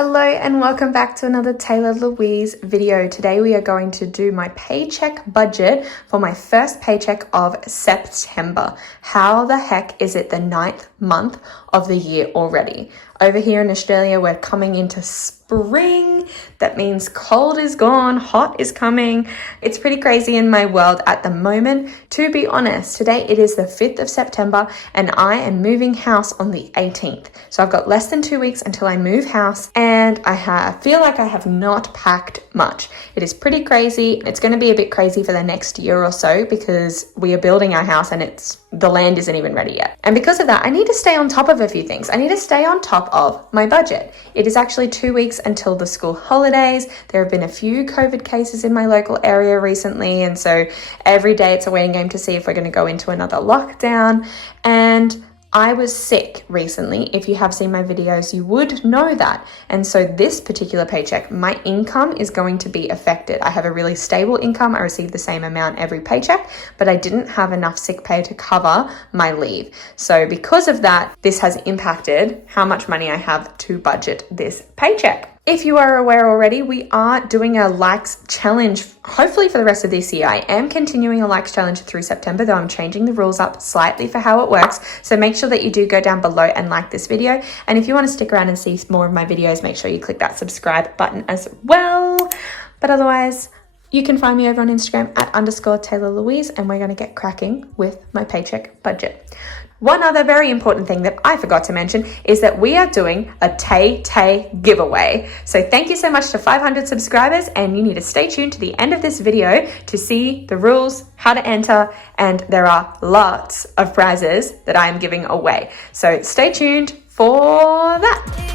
Hello and welcome back to another Taylor Louise video. Today we are going to do my paycheck budget for my first paycheck of September. How the heck is it the 9th month of the year already? Over here in Australia, we're coming into spring. That means cold is gone, hot is coming. It's pretty crazy in my world at the moment. To be honest, today it is the 5th of September and I am moving house on the 18th. So I've got less than 2 weeks until I move house and I feel like I have not packed much. It is pretty crazy. It's going to be a bit crazy for the next year or so because we are building our house and the land isn't even ready yet. And because of that, I need to stay on top of a few things. I need to stay on top of my budget. It is actually 2 weeks until the school holidays. There have been a few COVID cases in my local area recently. And so every day it's a waiting game to see if we're going to go into another lockdown. And I was sick recently. If you have seen my videos, you would know that. And so this particular paycheck, my income is going to be affected. I have a really stable income. I receive the same amount every paycheck, but I didn't have enough sick pay to cover my leave. So because of that, this has impacted how much money I have to budget this paycheck. If you are aware already, we are doing a likes challenge, hopefully for the rest of this year. I am continuing a likes challenge through September, though I'm changing the rules up slightly for how it works. So make sure that you do go down below and like this video. And if you want to stick around and see more of my videos, make sure you click that subscribe button as well. But otherwise, you can find me over on Instagram at _TaylahLouise, and we're going to get cracking with my paycheck budget. One other very important thing that I forgot to mention is that we are doing a Tay Tay giveaway. So thank you so much to 500 subscribers, and you need to stay tuned to the end of this video to see the rules, how to enter, and there are lots of prizes that I am giving away. So stay tuned for that.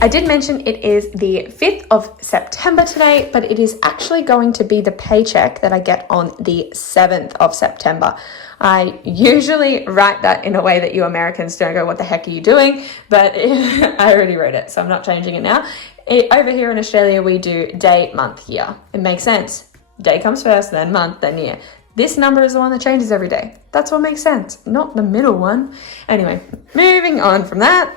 I did mention it is the 5th of September today, but it is actually going to be the paycheck that I get on the 7th of September. I usually write that in a way that you Americans don't go, what the heck are you doing? But I already wrote it, so I'm not changing it now. Over here in Australia, we do day, month, year. It makes sense. Day comes first, then month, then year. This number is the one that changes every day. That's what makes sense, not the middle one. Anyway, moving on from that.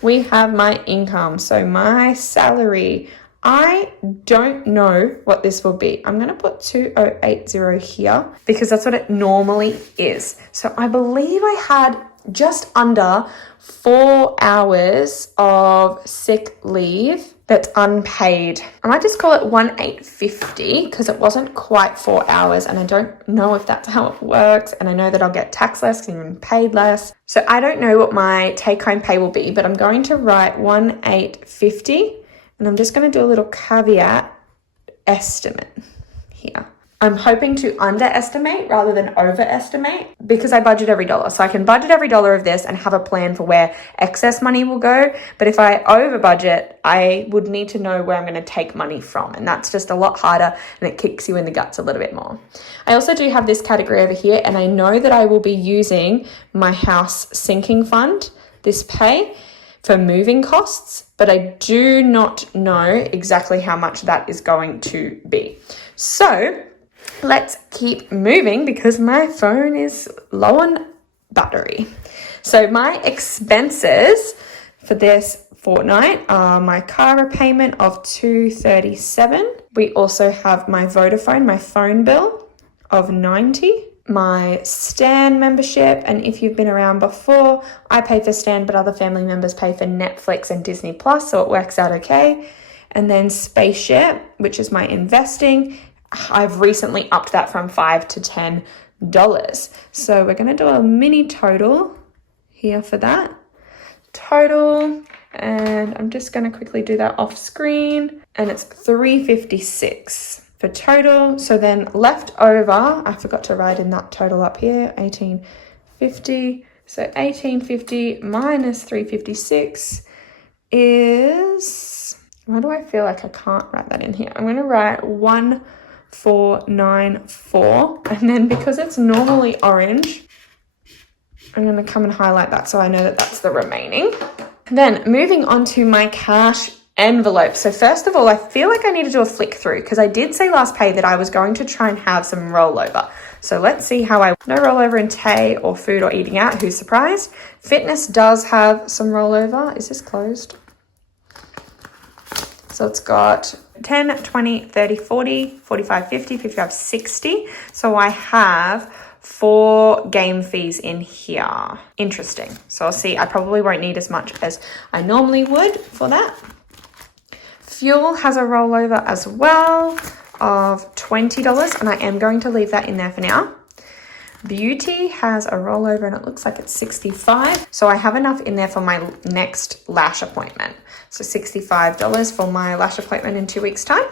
We have my income. So my salary, I don't know what this will be. I'm going to put 2080 here because that's what it normally is. So I believe I had just under 4 hours of sick leave that's unpaid. I might just call it 1850 because it wasn't quite 4 hours, and I don't know if that's how it works, and I know that I'll get taxed less because I'm paid less. So I don't know what my take-home pay will be, but I'm going to write 1850, and I'm just going to do a little caveat estimate here. I'm hoping to underestimate rather than overestimate because I budget every dollar. So I can budget every dollar of this and have a plan for where excess money will go. But if I over budget, I would need to know where I'm going to take money from. And that's just a lot harder, and it kicks you in the guts a little bit more. I also do have this category over here, and I know that I will be using my house sinking fund, this pay, for moving costs, but I do not know exactly how much that is going to be. So let's keep moving because my phone is low on battery. So my expenses for this fortnight are my car repayment of $237. We also have my Vodafone, my phone bill of $90. My Stan membership, and if you've been around before, I pay for Stan, but other family members pay for Netflix and Disney Plus, so it works out okay. And then SPACESHIP, which is my investing. I've recently upped that from $5 to $10. So we're going to do a mini total here for that. Total, and I'm just going to quickly do that off screen, and it's $356 for total. So then left over, I forgot to write in that total up here, 1850. So 1850 minus 356 is, why do I feel like I can't write that in here? I'm going to write 1494, and then because it's normally orange, I'm going to come and highlight that so I know that that's the remaining. Then moving on to my cash envelope. So first of all, I feel like I need to do a flick through because I did say last pay that I was going to try and have some rollover. So let's see how no rollover in Tay or food or eating out. Who's surprised? Fitness does have some rollover. Is this closed? So it's got 10, 20, 30, 40, 45, 50, 55, 60. So I have 4 game fees in here. Interesting. So I'll see. I probably won't need as much as I normally would for that. Fuel has a rollover as well of $20, and I am going to leave that in there for now. Beauty has a rollover and it looks like it's 65. So I have enough in there for my next lash appointment. So $65 for my lash appointment in 2 weeks' time.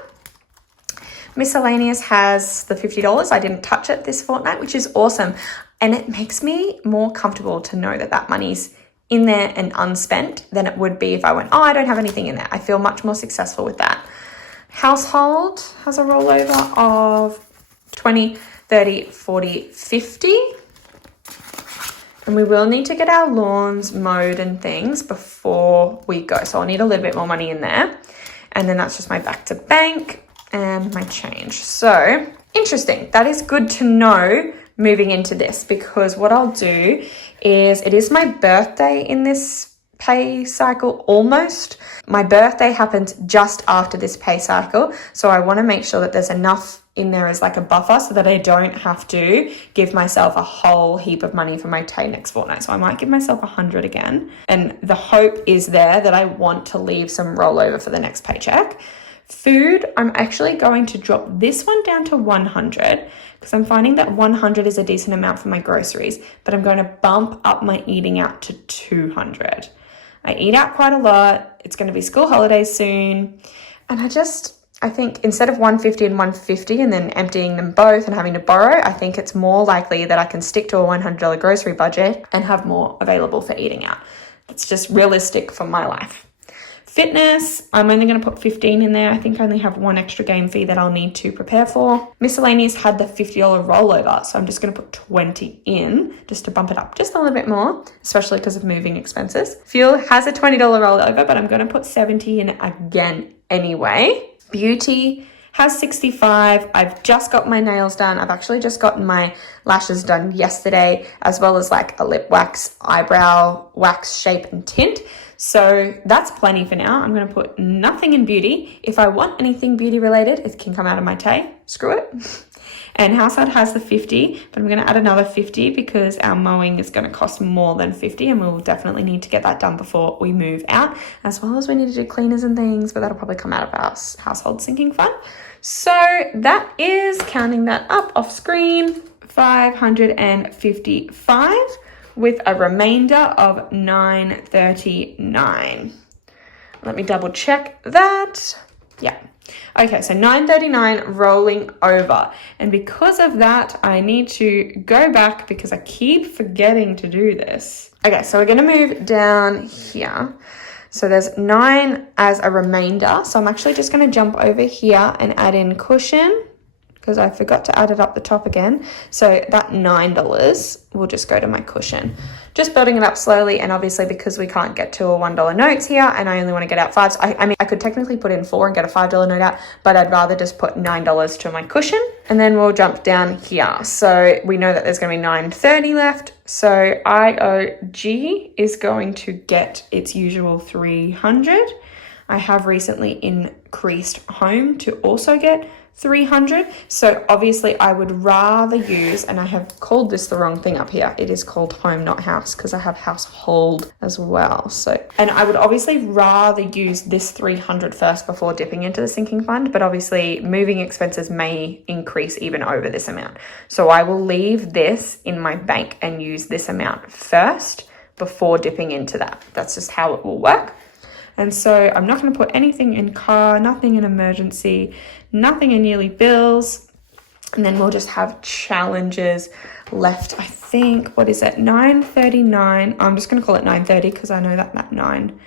Miscellaneous has the $50. I didn't touch it this fortnight, which is awesome. And it makes me more comfortable to know that that money's in there and unspent than it would be if I went, oh, I don't have anything in there. I feel much more successful with that. Household has a rollover of 20, 30, 40, 50. And we will need to get our lawns mowed and things before we go. So I'll need a little bit more money in there. And then that's just my back to bank and my change. So interesting. That is good to know moving into this, because what I'll do is, it is my birthday in this pay cycle almost. My birthday happens just after this pay cycle. So I want to make sure that there's enough in there as like a buffer so that I don't have to give myself a whole heap of money for my Tay next fortnight. So I might give myself 100 again. And the hope is there that I want to leave some rollover for the next paycheck. Food, I'm actually going to drop this one down to 100 because I'm finding that 100 is a decent amount for my groceries, but I'm going to bump up my eating out to 200. I eat out quite a lot. It's going to be school holidays soon. And I think instead of 150 and 150 and then emptying them both and having to borrow, I think it's more likely that I can stick to a $100 grocery budget and have more available for eating out. It's just realistic for my life. Fitness, I'm only going to put 15 in there. I think I only have 1 extra game fee that I'll need to prepare for. Miscellaneous had the $50 rollover, so I'm just going to put 20 in just to bump it up just a little bit more, especially because of moving expenses. Fuel has a $20 rollover, but I'm going to put 70 in again anyway. Beauty has 65. I've just got my nails done. I've actually just gotten my lashes done yesterday, as well as like a lip wax, eyebrow wax, shape and tint. So that's plenty for now. I'm going to put nothing in beauty. If I want anything beauty related, it can come out of my Tay. Screw it. And household has the 50, but I'm going to add another 50 because our mowing is going to cost more than 50 and we'll definitely need to get that done before we move out, as well as we need to do cleaners and things, but that'll probably come out of our household sinking fund. So that is, counting that up off screen, 555 with a remainder of 939. Let me double check that. Yeah. Okay, so 939 rolling over. And because of that, I need to go back because I keep forgetting to do this. Okay, so we're going to move down here. So there's 9 as a remainder. So I'm actually just going to jump over here and add in cushion because I forgot to add it up the top again. So that $9 will just go to my cushion. Just building it up slowly, and obviously because we can't get to a $1 notes here and I only want to get out 5, so I mean I could technically put in 4 and get a $5 note out, but I'd rather just put $9 to my cushion. And then we'll jump down here. So we know that there's going to be 930 left. So IOG is going to get its usual 300. I have recently increased home to also get 300. So obviously I would rather use, and I have called this the wrong thing up here. It is called home, not house, because I have household as well. So, and I would obviously rather use this 300 first before dipping into the sinking fund, but obviously moving expenses may increase even over this amount. So I will leave this in my bank and use this amount first before dipping into that. That's just how it will work. And so I'm not going to put anything in car, nothing in emergency, nothing in yearly bills. And then we'll just have challenges left. I think, what is it? 939. I'm just going to call it 930 because I know that that 9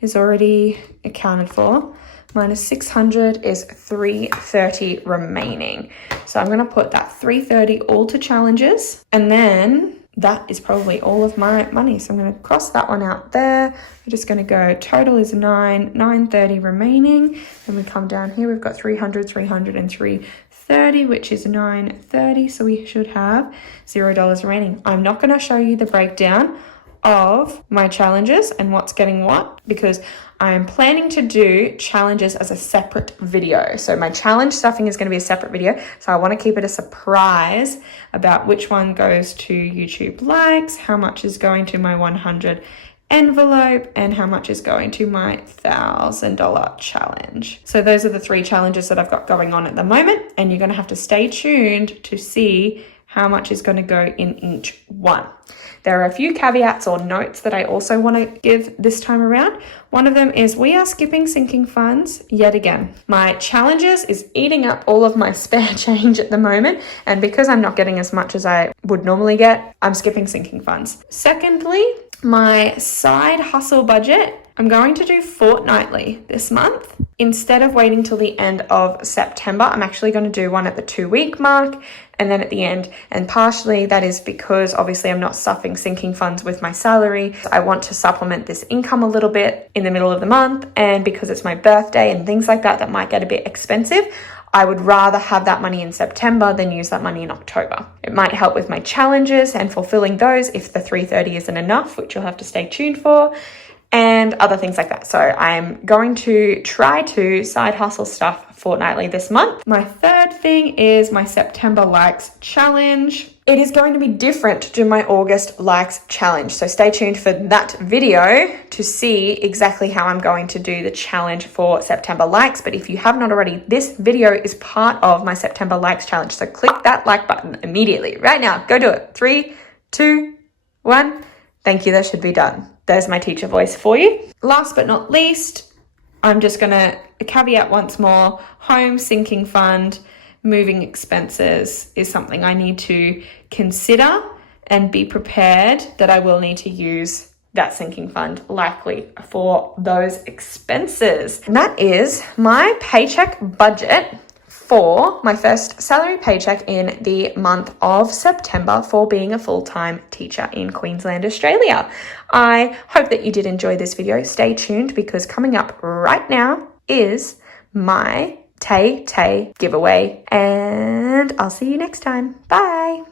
is already accounted for. Minus 600 is 330 remaining. So I'm going to put that 330 all to challenges. And then that is probably all of my money. So I'm going to cross that one out there. We're just going to go, total is 930 remaining. Then we come down here, we've got 300, 300 and 330, which is 930. So we should have $0 remaining. I'm not going to show you the breakdown of my challenges and what's getting what, because I am planning to do challenges as a separate video. So my challenge stuffing is going to be a separate video. So I want to keep it a surprise about which one goes to YouTube likes, how much is going to my 100 envelope, and how much is going to my $1,000 challenge. So those are the 3 challenges that I've got going on at the moment, and you're going to have to stay tuned to see how much is going to go in each one. There are a few caveats or notes that I also want to give this time around. One of them is we are skipping sinking funds yet again. My challenges is eating up all of my spare change at the moment, and because I'm not getting as much as I would normally get, I'm skipping sinking funds. Secondly, my side hustle budget, I'm going to do fortnightly this month. Instead of waiting till the end of September, I'm actually going to do one at the 2-week mark and then at the end. And partially that is because obviously I'm not stuffing sinking funds with my salary. I want to supplement this income a little bit in the middle of the month. And because it's my birthday and things like that, that might get a bit expensive. I would rather have that money in September than use that money in October. It might help with my challenges and fulfilling those if the 330 isn't enough, which you'll have to stay tuned for, and other things like that. So I'm going to try to side hustle stuff fortnightly this month. My third thing is my September likes challenge. It is going to be different to my August likes challenge. So stay tuned for that video to see exactly how I'm going to do the challenge for September likes. But if you have not already, this video is part of my September likes challenge. So click that like button immediately, right now. Go do it. 3, 2, 1. Thank you, that should be done. There's my teacher voice for you. Last but not least, I'm just gonna caveat once more, home sinking fund, moving expenses is something I need to consider and be prepared that I will need to use that sinking fund likely for those expenses. And that is my paycheck budget for my first salary paycheck in the month of September for being a full-time teacher in Queensland, Australia. I hope that you did enjoy this video. Stay tuned because coming up right now is my Tay Tay giveaway, and I'll see you next time. Bye.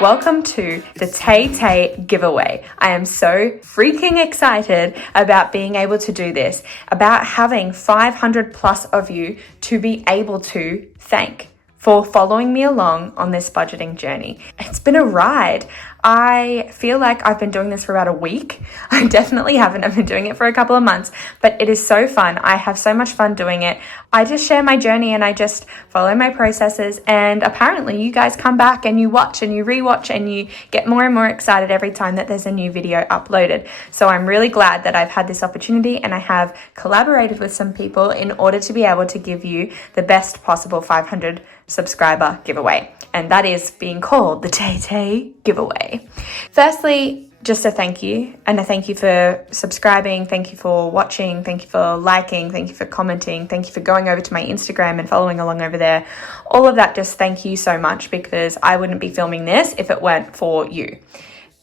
Welcome to the Tay Tay giveaway. I am so freaking excited about being able to do this, about having 500 plus of you to be able to thank for following me along on this budgeting journey. It's been a ride. I feel like I've been doing this for about a week. I definitely haven't. I've been doing it for a couple of months, but it is so fun. I have so much fun doing it. I just share my journey and I just follow my processes, and apparently you guys come back and you watch and you rewatch and you get more and more excited every time that there's a new video uploaded. So I'm really glad that I've had this opportunity and I have collaborated with some people in order to be able to give you the best possible 500 subscriber giveaway. And that is being called the Tay Tay giveaway. Firstly, just a thank you, and a thank you for subscribing, thank you for watching, thank you for liking, thank you for commenting, thank you for going over to my Instagram and following along over there. All of that, just thank you so much, because I wouldn't be filming this if it weren't for you.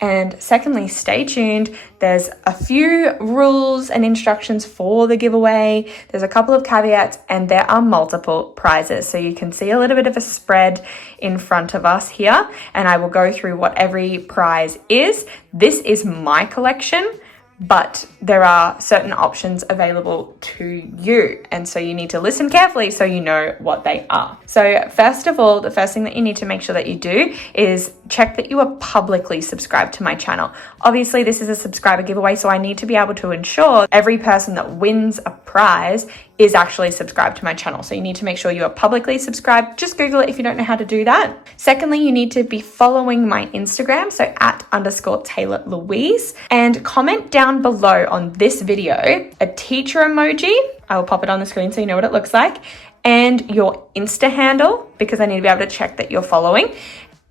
And secondly, stay tuned. There's a few rules and instructions for the giveaway. There's a couple of caveats and there are multiple prizes. So you can see a little bit of a spread in front of us here, and I will go through what every prize is. This is my collection, but there are certain options available to you. And so you need to listen carefully so you know what they are. So first of all, the first thing that you need to make sure that you do is check that you are publicly subscribed to my channel. Obviously, this is a subscriber giveaway, so I need to be able to ensure every person that wins a prize is actually subscribed to my channel. So you need to make sure you are publicly subscribed. Just Google it if you don't know how to do that. Secondly, you need to be following my Instagram, so @_TaylahLouise, and comment down below on this video a teacher emoji. I will pop it on the screen so you know what it looks like, and your Insta handle, because I need to be able to check that you're following.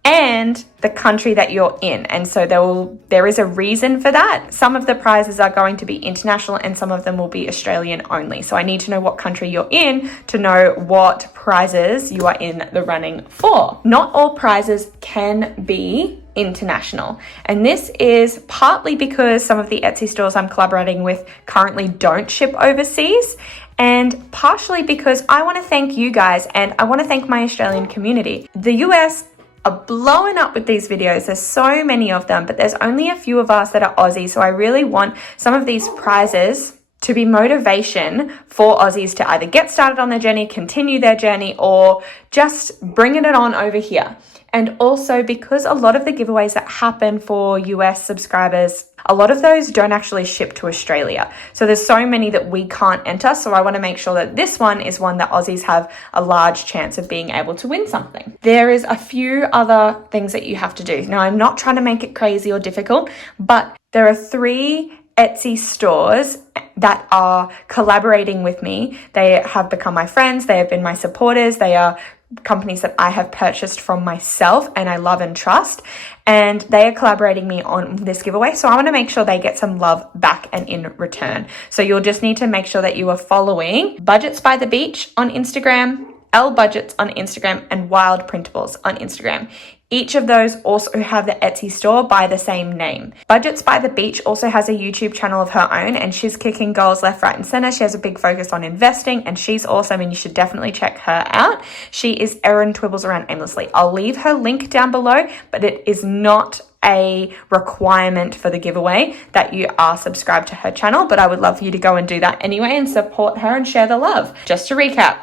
and the country that you're in. And so there is a reason for that. Some of the prizes are going to be international and some of them will be Australian only. So I need to know what country you're in to know what prizes you are in the running for. Not all prizes can be international. And this is partly because some of the Etsy stores I'm collaborating with currently don't ship overseas, and partially because I want to thank you guys and I want to thank my Australian community. The US are blowing up with these videos. There's so many of them, but there's only a few of us that are Aussie. So I really want some of these prizes to be motivation for Aussies to either get started on their journey, continue their journey, or just bringing it on over here. And also because a lot of the giveaways that happen for US subscribers, a lot of those don't actually ship to Australia. So there's so many that we can't enter. So I want to make sure that this one is one that Aussies have a large chance of being able to win something. There is a few other things that you have to do. Now, I'm not trying to make it crazy or difficult, but there are 3 Etsy stores that are collaborating with me. They have become my friends. They have been my supporters. They are companies that I have purchased from myself and I love and trust, and they are collaborating me on this giveaway. So I want to make sure they get some love back and in return. So you'll just need to make sure that you are following Budgets by the Beach on Instagram, ElleBudgets on Instagram, and Wilde Printables on Instagram. Each of those also have the Etsy store by the same name. Budgets by the Beach also has a YouTube channel of her own, and she's kicking goals left, right, and center. She has a big focus on investing, and she's awesome, and you should definitely check her out. She is Erin Twibbles Around Aimlessly. I'll leave her link down below, but it is not a requirement for the giveaway that you are subscribed to her channel, but I would love for you to go and do that anyway and support her and share the love. Just to recap,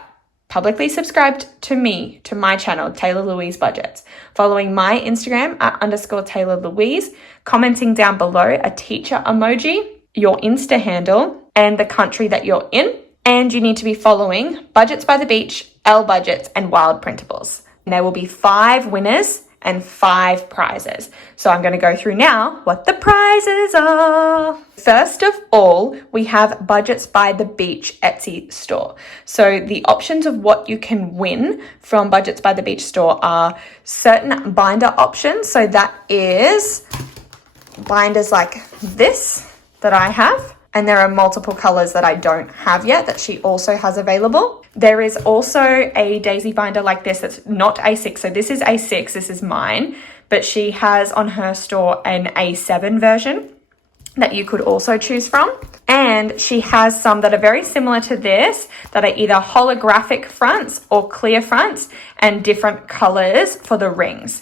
publicly subscribed to me, to my channel, TaylahLouiseBudgets, following my Instagram at _TaylahLouise, commenting down below a teacher emoji, your Insta handle, and the country that you're in. And you need to be following Budgets by the Beach, ElleBudgets, and Wilde Printables. And there will be 5 winners and 5 prizes. So I'm going to go through now what the prizes are. First of all, we have Budgets by the Beach Etsy store. So the options of what you can win from Budgets by the Beach store are certain binder options. So that is binders like this that I have. And there are multiple colors that I don't have yet that she also has available. There is also a daisy binder like this that's not A6. So this is A6, this is mine, but she has on her store an A7 version that you could also choose from. And she has some that are very similar to this that are either holographic fronts or clear fronts and different colors for the rings.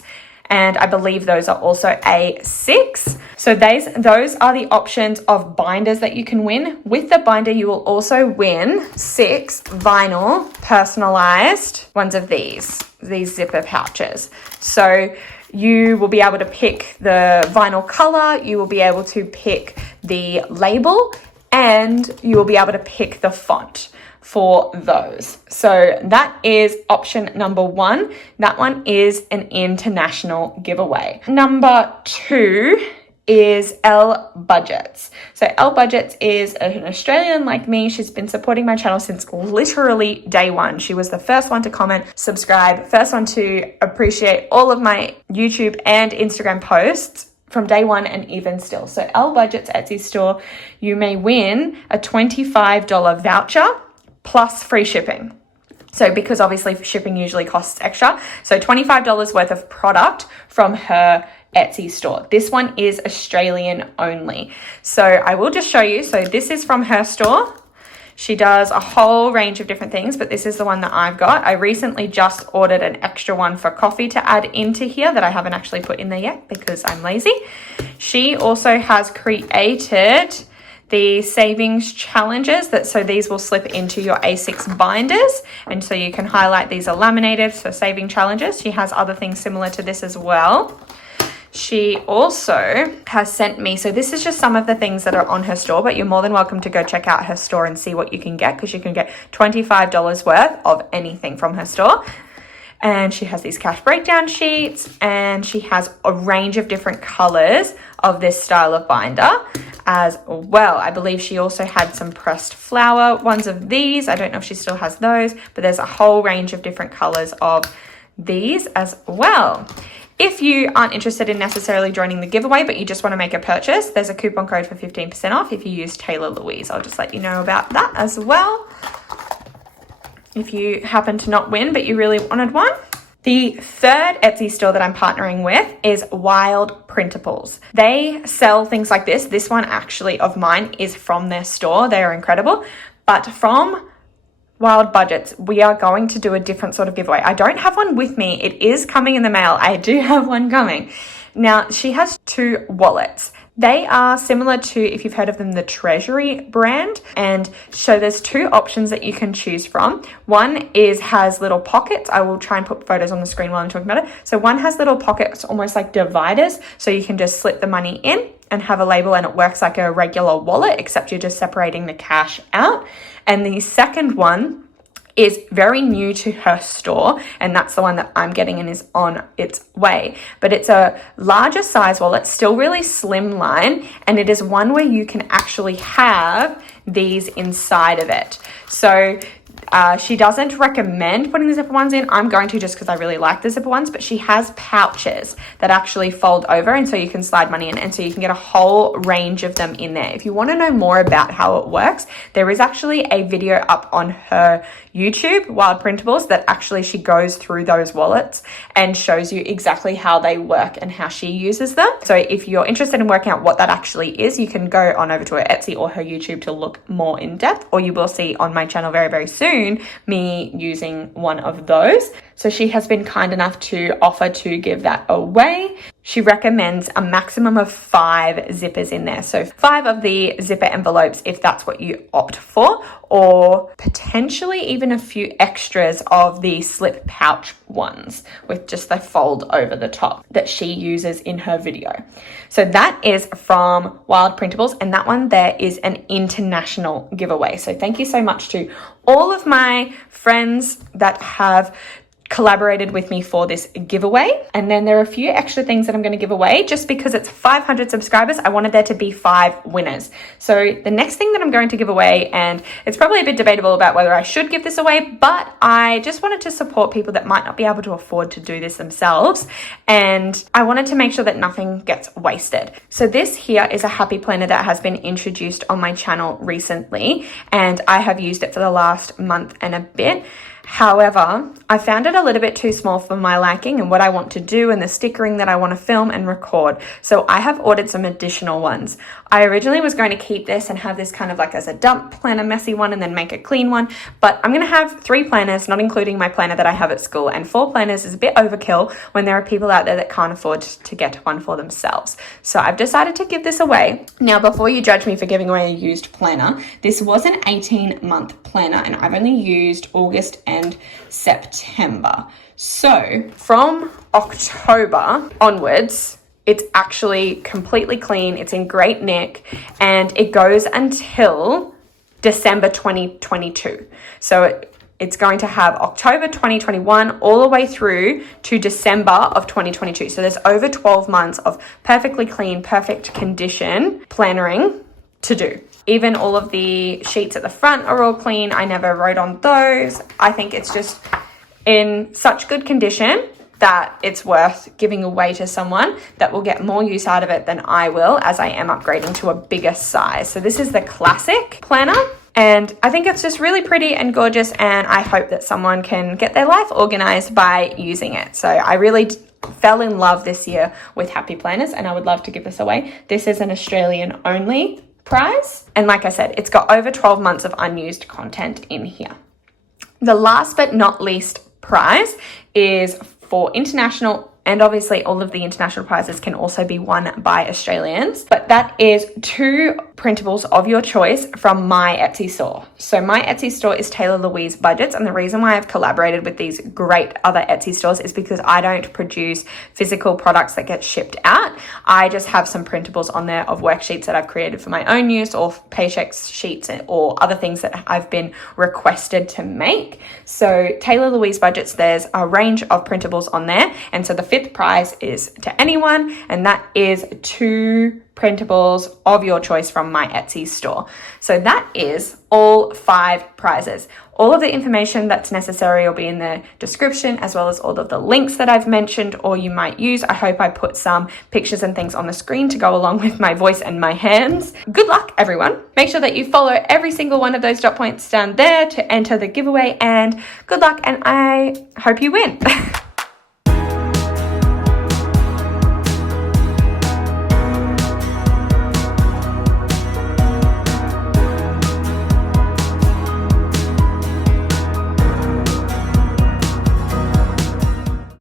And I believe those are also A6. So those are the options of binders that you can win. With the binder, you will also win 6 vinyl personalized ones of these zipper pouches. So you will be able to pick the vinyl color, you will be able to pick the label, and you will be able to pick the font for those. So that is option number 1. That one is an international giveaway. Number 2 is ElleBudgets. So ElleBudgets is an Australian like me. She's been supporting my channel since literally day 1. She was the first one to comment, subscribe, first one to appreciate all of my YouTube and Instagram posts from day 1 and even still. So ElleBudgets Etsy store, you may win a $25 voucher plus free shipping. So because obviously shipping usually costs extra. So $25 worth of product from her Etsy store. This one is Australian only. So I will just show you. So this is from her store. She does a whole range of different things, but this is the one that I've got. I recently just ordered an extra one for coffee to add into here that I haven't actually put in there yet because I'm lazy. She also has created the savings challenges so these will slip into your A6 binders, and so you can highlight these are laminated, so saving challenges. She has other things similar to this as well. She also has sent me, so this is just some of the things that are on her store, but you're more than welcome to go check out her store and see what you can get, because you can get $25 worth of anything from her store. And she has these cash breakdown sheets, and she has a range of different colors of this style of binder as well. I believe she also had some pressed flower ones of these. I don't know if she still has those, but there's a whole range of different colors of these as well. If you aren't interested in necessarily joining the giveaway, but you just want to make a purchase, there's a coupon code for 15% off if you use TaylahLouise. I'll just let you know about that as well, if you happen to not win, but you really wanted one. The third Etsy store that I'm partnering with is Wilde Printables. They sell things like this. This one actually of mine is from their store. They are incredible. But from ElleBudgets, we are going to do a different sort of giveaway. I don't have one with me. It is coming in the mail. I do have one coming. Now, she has 2 wallets. They are similar to, if you've heard of them, the Treasury brand. And so there's 2 options that you can choose from. One has little pockets. I will try and put photos on the screen while I'm talking about it. So one has little pockets, almost like dividers. So you can just slip the money in and have a label, and it works like a regular wallet, except you're just separating the cash out. And the second one is very new to her store, and that's the one that I'm getting and is on its way. But it's a larger size wallet, still really slimline, and it is one where you can actually have these inside of it. So she doesn't recommend putting the zipper ones in. I'm going to, just because I really like the zipper ones, but she has pouches that actually fold over, and so you can slide money in, and so you can get a whole range of them in there. If you want to know more about how it works, there is actually a video up on her YouTube, Wilde Printables, that actually she goes through those wallets and shows you exactly how they work and how she uses them. So if you're interested in working out what that actually is, you can go on over to her Etsy or her YouTube to look more in depth, or you will see on my channel very, very soon me using one of those. So she has been kind enough to offer to give that away. She recommends a maximum of 5 zippers in there. So 5 of the zipper envelopes, if that's what you opt for, or potentially even a few extras of the slip pouch ones with just the fold over the top that she uses in her video. So that is from Wilde Printables, and that one there is an international giveaway. So thank you so much to all of my friends that have collaborated with me for this giveaway. And then there are a few extra things that I'm going to give away. Just because it's 500 subscribers, I wanted there to be 5 winners. So the next thing that I'm going to give away, and it's probably a bit debatable about whether I should give this away, but I just wanted to support people that might not be able to afford to do this themselves. And I wanted to make sure that nothing gets wasted. So this here is a happy planner that has been introduced on my channel recently, and I have used it for the last month and a bit. However, I found it a little bit too small for my liking and what I want to do and the stickering that I want to film and record. So I have ordered some additional ones. I originally was going to keep this and have this kind of like as a dump planner, messy one, and then make a clean one. But I'm going to have 3 planners, not including my planner that I have at school. And 4 planners is a bit overkill when there are people out there that can't afford to get one for themselves. So I've decided to give this away. Now, before you judge me for giving away a used planner, this was an 18-month planner, and I've only used August and September. So from October onwards, it's actually completely clean. It's in great nick, and it goes until December 2022. So it's going to have October 2021 all the way through to December of 2022. So there's over 12 months of perfectly clean, perfect condition plannering to do. Even all of the sheets at the front are all clean. I never wrote on those. I think it's just in such good condition that it's worth giving away to someone that will get more use out of it than I will, as I am upgrading to a bigger size. So this is the classic planner, and I think it's just really pretty and gorgeous, and I hope that someone can get their life organized by using it. So I really fell in love this year with happy planners, and I would love to give this away. This is an Australian only prize, and like I said, it's got over 12 months of unused content in here. The last but not least prize is for international, and obviously all of the international prizes can also be won by Australians, but that is 2 printables of your choice from my Etsy store. So my Etsy store is TaylahLouiseBudgets, and the reason why I've collaborated with these great other Etsy stores is because I don't produce physical products that get shipped out. I just have some printables on there of worksheets that I've created for my own use, or Paycheck sheets, or other things that I've been requested to make. So TaylahLouiseBudgets, there's a range of printables on there, and so the 5th fifth prize is to anyone, and that is 2 printables of your choice from my Etsy store. So that is all 5 prizes. All of the information that's necessary will be in the description, as well as all of the links that I've mentioned or you might use. I hope I put some pictures and things on the screen to go along with my voice and my hands. Good luck, everyone. Make sure that you follow every single one of those dot points down there to enter the giveaway, and good luck, and I hope you win.